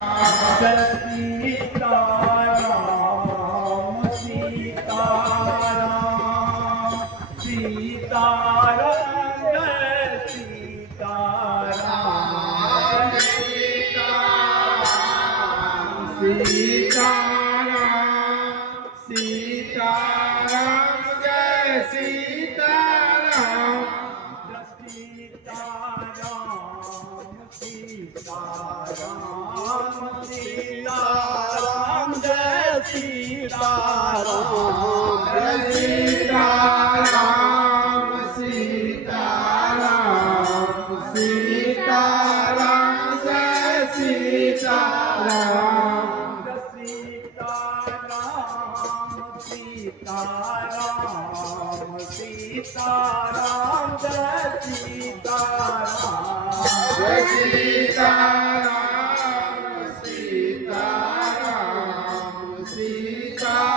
Jai Sitaram Sitaram Sitaram Jai Sitaram Sitaram Sitaram Jai Sitaram Sitaram Sitaram Jai Sitaram Sitaram Sitaram Sitaram Jai Sitaram Sitaram Sitaram Sitaram Jai Sitaram Jai Sitaram Sitaram Sitaram